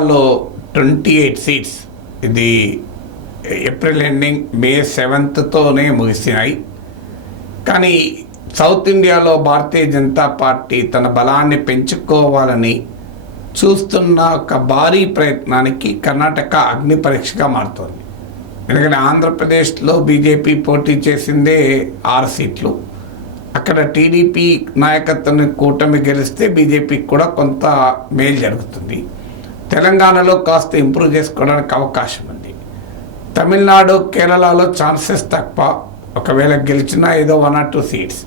బెంగాల్లో twenty eight seats ఇది April ending May సెవెంత్తోనే ముగిసినాయి. కానీ సౌత్ ఇండియాలో భారతీయ జనతా పార్టీ తన బలాన్ని పెంచుకోవాలని చూస్తున్న ఒక భారీ ప్రయత్నానికి కర్ణాటక అగ్ని పరీక్షగా మారుతోంది. ఎందుకంటే ఆంధ్రప్రదేశ్లో బీజేపీ పోటీ చేసిందే ఆరు సీట్లు. అక్కడ టీడీపీ నాయకత్వం కూటమి గెలిస్తే బీజేపీకి కూడా కొంత మేలు జరుగుతుంది. తెలంగాణలో కాస్త ఇంప్రూవ్ చేసుకోవడానికి అవకాశం ఉంది. తమిళనాడు కేరళలో ఛాన్సెస్ తక్కువ. ఒకవేళ గెలిచినా ఏదో వన్ ఆర్ టూ సీట్స్.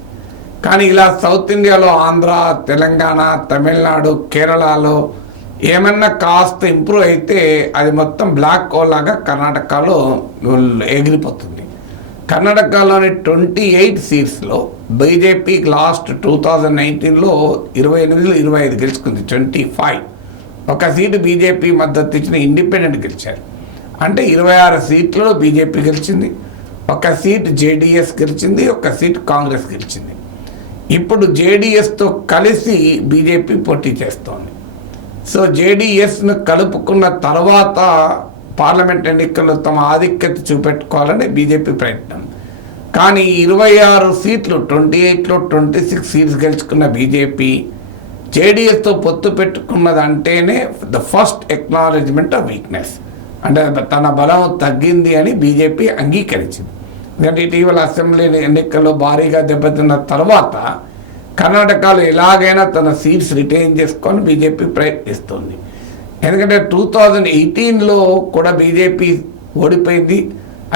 కానీ ఇలా సౌత్ ఇండియాలో ఆంధ్ర తెలంగాణ తమిళనాడు కేరళలో ఏమన్నా కాస్త ఇంప్రూవ్ అయితే అది మొత్తం బ్లాక్ హోల్లాగా కర్ణాటకలో ఎగిరిపోతుంది. కర్ణాటకలోని ట్వంటీ ఎయిట్ సీట్స్లో బీజేపీ లాస్ట్ టూ థౌజండ్ నైన్టీన్లో ఇరవై ఎనిమిదిలో ఇరవై ఐదు గెలుచుకుంది ట్వంటీ ఫైవ్. ఒక సీటు బీజేపీ మద్దతు ఇచ్చిన ఇండిపెండెంట్ గెలిచారు. అంటే ఇరవై ఆరు సీట్లలో బీజేపీ గెలిచింది ఒక సీట్ జేడిఎస్ గెలిచింది ఒక సీట్ కాంగ్రెస్ గెలిచింది. ఇప్పుడు జేడిఎస్తో కలిసి బీజేపీ పోటీ చేస్తోంది. సో జేడిఎస్ను కలుపుకున్న తర్వాత పార్లమెంట్ ఎన్నికల్లో తమ ఆధిక్యత చూపెట్టుకోవాలని బీజేపీ ప్రయత్నం. కానీ ఇరవై ఆరు సీట్లు ట్వంటీ ఎయిట్లో ట్వంటీ సిక్స్ సీట్స్ గెలుచుకున్న బీజేపీ జేడిఎస్తో పొత్తు పెట్టుకున్నదంటేనే the first acknowledgement of weakness అంటే తన బలం తగ్గింది అని బీజేపీ అంగీకరించింది. ఎందుకంటే ఇటీవల అసెంబ్లీ ఎన్నికల్లో భారీగా దెబ్బతిన్న తర్వాత కర్ణాటకలో ఎలాగైనా తన సీట్స్ రిటైన్ చేసుకొని బీజేపీ ప్రయత్నిస్తుంది. ఎందుకంటే టూ థౌజండ్ ఎయిటీన్లో కూడా బీజేపీ ఓడిపోయింది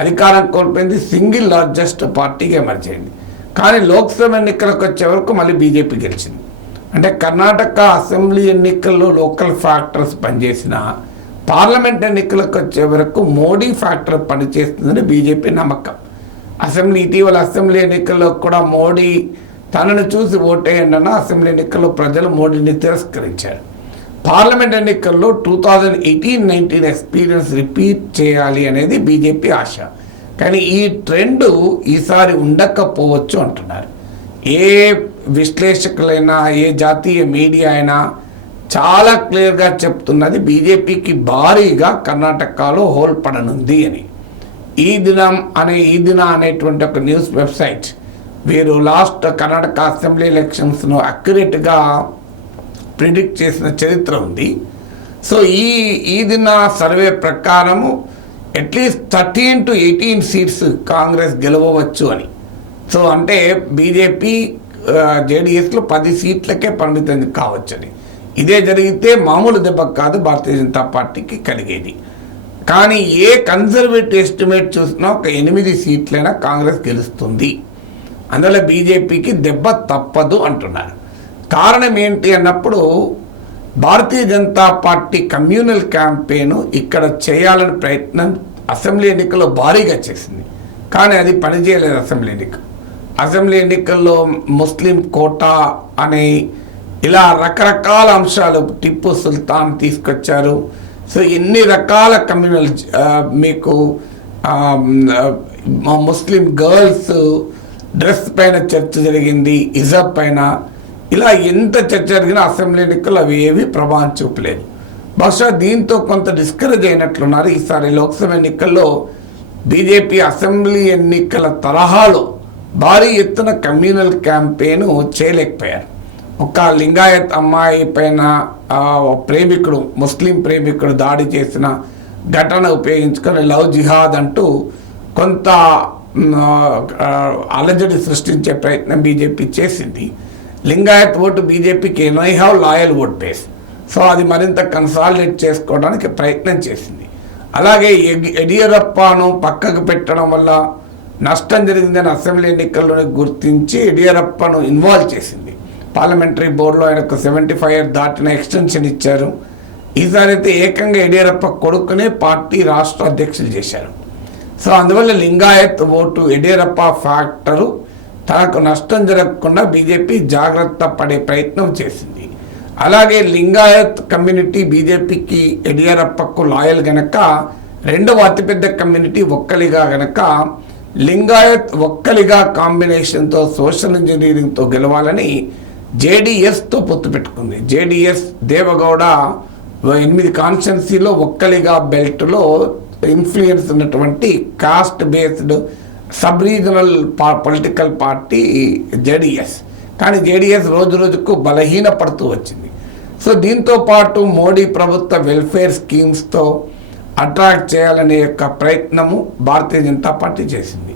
అధికారం కోల్పోయింది సింగిల్ లార్జెస్ట్ పార్టీగా ఎమర్జ్ కానీ లోక్సభ ఎన్నికలకు వచ్చే వరకు మళ్ళీ బీజేపీ గెలిచింది. అంటే కర్ణాటక అసెంబ్లీ ఎన్నికల్లో లోకల్ ఫ్యాక్టర్స్ పనిచేసిన పార్లమెంట్ ఎన్నికలకు వచ్చే వరకు మోడీ ఫ్యాక్టర్ పనిచేస్తుందని బీజేపీ నమ్మకం. అసెంబ్లీ ఇటీవల అసెంబ్లీ ఎన్నికల్లో కూడా మోడీ తనను చూసి ఓటేయండి అన్న అసెంబ్లీ ఎన్నికల్లో ప్రజలు మోడీని తిరస్కరించారు. పార్లమెంట్ ఎన్నికల్లో two thousand eighteen nineteen experience repeat చేయాలి అనేది బీజేపీ ఆశ. కానీ ఈ ట్రెండ్ ఈసారి ఉండకపోవచ్చు అంటున్నారు. ఏ విశ్లేషకులైనా ఏ జాతీయ మీడియా అయినా చాలా క్లియర్గా చెప్తున్నది బీజేపీకి భారీగా కర్ణాటకలో హోల్పడనుంది అని. ఈ దినం అనే ఈ దిన అనేటువంటి ఒక న్యూస్ వెబ్సైట్ వీరు లాస్ట్ కర్ణాటక అసెంబ్లీ ఎలక్షన్స్ను అక్యురేట్గా ప్రిడిక్ట్ చేసిన చరిత్ర ఉంది. సో ఈ ఈ దిన సర్వే ప్రకారము at least thirteen to eighteen seats Congress గెలవవచ్చు అని. సో అంటే బీజేపీ జేడిఎస్లో పది సీట్లకే పరిమితం కావచ్చని. ఇదే జరిగితే మామూలు దెబ్బ కాదు భారతీయ జనతా పార్టీకి కలిగేది. కానీ ఏ కన్జర్వేటివ్ ఎస్టిమేట్ చూసినా ఒక ఎనిమిది సీట్లైనా కాంగ్రెస్ గెలుస్తుంది. అందులో బీజేపీకి దెబ్బ తప్పదు అంటున్నారు. కారణం ఏంటి అన్నప్పుడు Bharatiya Janata party communal campaign ఇక్కడ చేయాలని ప్రయత్నం అసెంబ్లీ ఎన్నికల్లో భారీగా చేసింది. కానీ అది పనిచేయలేదు అసెంబ్లీ ఎన్నిక. అసెంబ్లీ ఎన్నికల్లో ముస్లిం కోటా అని ఇలా రకరకాల అంశాలు టిప్పు సుల్తాన్ తీసుకొచ్చారు. సో ఎన్ని రకాల కమ్యూనల్ మీకు ముస్లిం గర్ల్స్ డ్రెస్ పైన చర్చ జరిగింది ఇజబ్ పైన. ఇలా ఎంత చర్చ జరిగినా అసెంబ్లీ ఎన్నికలు అవి ఏవి ప్రభావం చూపలేదు. బహుశా దీంతో కొంత డిస్కరేజ్ అయినట్లున్నారు. ఈసారి లోక్సభ ఎన్నికల్లో బీజేపీ అసెంబ్లీ ఎన్నికల తరహాలో భారీ ఎత్తున కమ్యూనల్ క్యాంపెయిన్ చేయలేకపోయారు. ఒక లింగాయత్ అమ్మాయి పైన ప్రేమికుడు ముస్లిం ప్రేమికుడు దాడి చేసిన ఘటన ఉపయోగించుకొని లవ్ జిహాద్ అంటూ కొంత అలజడి సృష్టించే ప్రయత్నం బీజేపీ చేసింది. లింగాయత్ ఓటు బీజేపీకి I have loyal vote base. So అది మరింత కన్సాలిడేట్ చేసుకోవడానికి ప్రయత్నం చేసింది. అలాగే యడియూరప్పను పక్కకు పెట్టడం వల్ల నష్టం జరిగిందని అసెంబ్లీ ఎన్నికల్లోనే గుర్తించి యడియూరప్పను ఇన్వాల్వ్ చేసింది. పార్లమెంటరీ బోర్డులో ఆయనకు సెవెంటీ ఫైవ్ ఇయర్ దాటిన ఎక్స్టెన్షన్ ఇచ్చారు. ఈసారి అయితే ఏకంగా యడియూరప్ప కొడుకునే పార్టీ రాష్ట్ర అధ్యక్షులు చేశారు. సో అందువల్ల లింగాయత్ ఓటు యడియూరప్ప ఫ్యాక్టరు తనకు నష్టం జరగకుండా బీజేపీ జాగ్రత్త పడే ప్రయత్నం చేసింది. అలాగే లింగాయత్ కమ్యూనిటీ బీజేపీకి యడియూరప్పకు లాయల్ గనక రెండవ అతిపెద్ద కమ్యూనిటీ ఒక్కలిగా గనక లింగాయత్ ఒక్కలిగా కాంబినేషన్తో సోషల్ ఇంజనీరింగ్తో గెలవాలని జేడిఎస్తో పొత్తు పెట్టుకుంది. జేడిఎస్ దేవగౌడ ఎనిమిది కాన్స్టిట్యున్సీలో ఒక్కలిగా బెల్ట్లో ఇన్ఫ్లుయెన్స్ ఉన్నటువంటి కాస్ట్ బేస్డ్ సబ్ రీజనల్ పా పొలిటికల్ పార్టీ జేడిఎస్. కానీ జేడిఎస్ రోజు రోజుకు బలహీనపడుతూ వచ్చింది. సో దీంతో పాటు మోడీ ప్రభుత్వ వెల్ఫేర్ స్కీమ్స్తో అట్రాక్ట్ చేయాలనే యొక్క ప్రయత్నము భారతీయ జనతా పార్టీ చేసింది.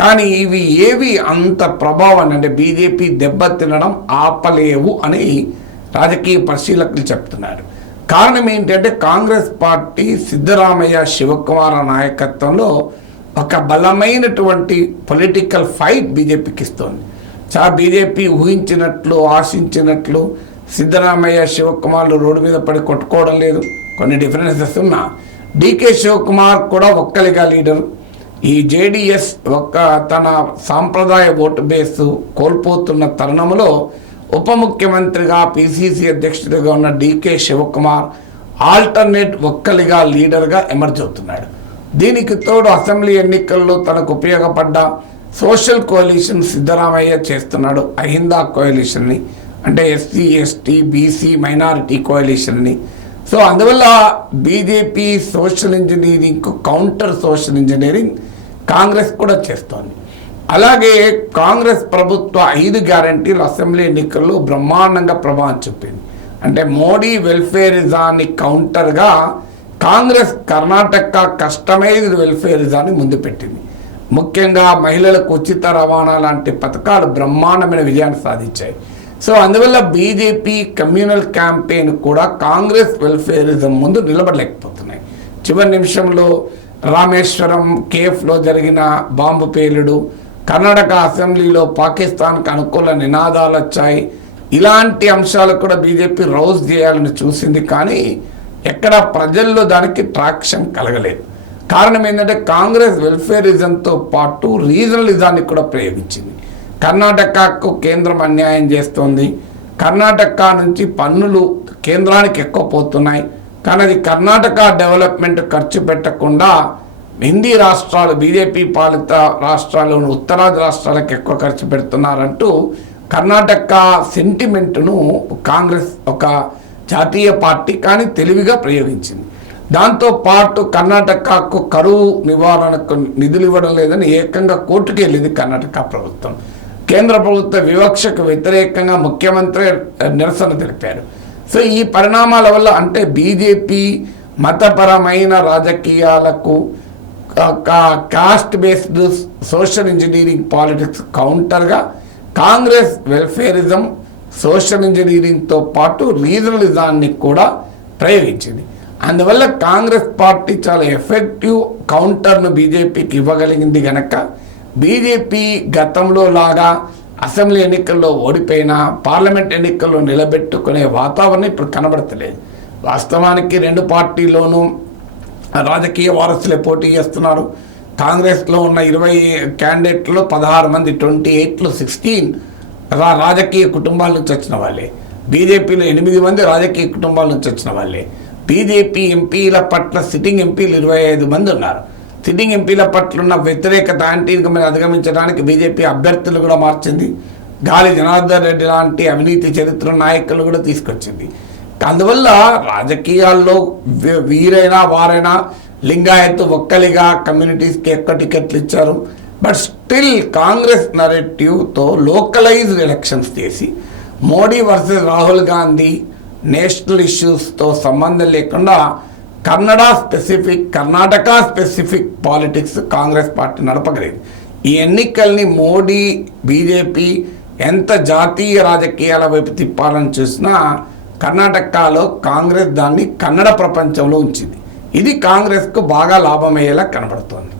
కానీ ఇవి ఏవి అంత ప్రభావాన్ని అంటే బీజేపీ దెబ్బతినడం ఆపలేవు అని రాజకీయ పరిశీలకులు చెప్తున్నారు. కారణం ఏంటంటే కాంగ్రెస్ పార్టీ సిద్ధరామయ్య శివకుమార నాయకత్వంలో ఒక బలమైనటువంటి పొలిటికల్ ఫైట్ బీజేపీకి ఇస్తోంది. చాలా బీజేపీ ఊహించినట్లు ఆశించినట్లు సిద్ధరామయ్య శివకుమార్లు రోడ్డు మీద పడి కొట్టుకోవడం లేదు. కొన్ని డిఫరెన్సెస్ ఉన్నా. డీకే శివకుమార్ కూడా ఒక్కలిగా లీడరు. ఈ జేడిఎస్ ఒక్క తన సాంప్రదాయ ఓటు బేస్ కోల్పోతున్న తరుణంలో ఉప ముఖ్యమంత్రిగా పిసిసి అధ్యక్షుడిగా ఉన్న డీకే శివకుమార్ ఆల్టర్నేట్ ఒక్కలిగా లీడర్గా ఎమర్జ్ అవుతున్నాడు. దీనికి తోడు అసెంబ్లీ ఎన్నికల్లో తనకు ఉపయోగపడ్డ సోషల్ కోalition సిద్ధరామయ్య చేస్తున్నాడు. అహిందా కోalitionని అంటే ఎస్సీ ఎస్టీ బీసీ మైనారిటీ కోalitionని సో అందువల్ల BJP social engineering counter social engineering Congress కూడా చేస్తోంది. అలాగే కాంగ్రెస్ ప్రభుత్వ ఐదు గ్యారంటీలు అసెంబ్లీ ఎన్నికల్లో బ్రహ్మాండంగా ప్రభావం చూపింది. అంటే మోడీ వెల్ఫేరిజాన్ని కౌంటర్గా కాంగ్రెస్ కర్ణాటక కస్టమైజ్డ్ వెల్ఫేరిజాన్ని ముందు పెట్టింది. ముఖ్యంగా మహిళలకు ఉచిత రవాణా లాంటి పథకాలు బ్రహ్మాండమైన విజయాన్ని సాధించాయి. సో అందువల్ల బీజేపీ కమ్యూనల్ క్యాంపెయిన్ కూడా కాంగ్రెస్ వెల్ఫేరిజం ముందు నిలబడలేకపోతున్నాయి. చివరి నిమిషంలో రామేశ్వరం కేఫ్లో జరిగిన బాంబు పేలుడు కర్ణాటక అసెంబ్లీలో పాకిస్తాన్కు అనుకూల నినాదాలు వచ్చాయి. ఇలాంటి అంశాలు కూడా బీజేపీ రౌజ్ చేయాలని చూసింది కానీ ఎక్కడ ప్రజల్లో దానికి ట్రాక్షన్ కలగలేదు. కారణం ఏంటంటే కాంగ్రెస్ వెల్ఫేరిజంతో పాటు రీజనలిజాన్ని కూడా ప్రయోగించింది. కర్ణాటకకు కేంద్రం అన్యాయం చేస్తోంది. కర్ణాటక నుంచి పన్నులు కేంద్రానికి ఎక్కువ పోతున్నాయి. కానీ అది కర్ణాటక డెవలప్మెంట్ ఖర్చు పెట్టకుండా హిందీ రాష్ట్రాలు బీజేపీ పాలిత రాష్ట్రాల్లోని ఉత్తరాది రాష్ట్రాలకు ఎక్కువ ఖర్చు పెడుతున్నారంటూ కర్ణాటక సెంటిమెంట్ను కాంగ్రెస్ ఒక జాతీయ పార్టీ కానీ తెలివిగా ప్రయోగించింది. దాంతో పాటు కర్ణాటకకు కరువు నివారణకు నిధులు ఇవ్వడం లేదని ఏకంగా కోర్టుకు వెళ్ళింది కర్ణాటక ప్రభుత్వం. కేంద్ర ప్రభుత్వ వివక్షకు వ్యతిరేకంగా ముఖ్యమంత్రి నిరసన తెలిపారు. సో ఈ పరిణామాల వల్ల అంటే బీజేపీ మతపరమైన రాజకీయాలకు caste based social engineering politics కౌంటర్గా Congress welfarism social ఇంజనీరింగ్తో పాటు రీజనలిజాన్ని కూడా ప్రయోగించింది. అందువల్ల కాంగ్రెస్ పార్టీ చాలా ఎఫెక్టివ్ కౌంటర్ను బీజేపీకి ఇవ్వగలిగింది గనక బీజేపీ గతంలో లాగా అసెంబ్లీ ఎన్నికల్లో ఓడిపోయినా పార్లమెంట్ ఎన్నికల్లో నిలబెట్టుకునే వాతావరణం ఇప్పుడు కనబడతలేదు. వాస్తవానికి రెండు పార్టీలోనూ రాజకీయ వారసులే పోటీ చేస్తున్నారు. కాంగ్రెస్లో ఉన్న ఇరవై క్యాండిడేట్లో పదహారు మంది ట్వంటీ ఎయిట్లో సిక్స్టీన్ రా రాజకీయ కుటుంబాల నుంచి వచ్చిన వాళ్ళే. బీజేపీలో ఎనిమిది మంది రాజకీయ కుటుంబాల నుంచి వచ్చిన వాళ్ళే. బీజేపీ ఎంపీల పట్ల సిట్టింగ్ ఎంపీలు ఇరవై ఐదు మంది ఉన్నారు. సిట్టింగ్ ఎంపీల పట్ల ఉన్న వ్యతిరేకత యాంటీని మీద అధిగమించడానికి బీజేపీ అభ్యర్థులు కూడా మార్చింది. గాలి జనార్దన్ రెడ్డి లాంటి అవినీతి చరిత్ర నాయకులు కూడా తీసుకొచ్చింది. అందువల్ల రాజకీయాల్లో వీ- వీరైనా వారైనా లింగాయత్ ఒక్కలిగా కమ్యూనిటీస్కి ఎక్కువ టికెట్లు ఇచ్చారు. బట్ స్టిల్ కాంగ్రెస్ నరేటివ్తో లోకలైజ్డ్ ఎలక్షన్స్ చేసి మోడీ వర్సెస్ రాహుల్ గాంధీ నేషనల్ ఇష్యూస్తో సంబంధం లేకుండా Kannada specific Karnataka specific politics Congress party నడపగలేదు ఈ ఎన్నికల్ని మోడీ బీజేపీ ఎంత జాతీయ రాజకీయాల వైపు తిప్పాలని చూసినా కర్ణాటకలో కాంగ్రెస్ దాన్ని కన్నడ ప్రపంచంలో ఉంచింది. ఇది కాంగ్రెస్కు బాగా లాభమయ్యేలా కనబడుతోంది.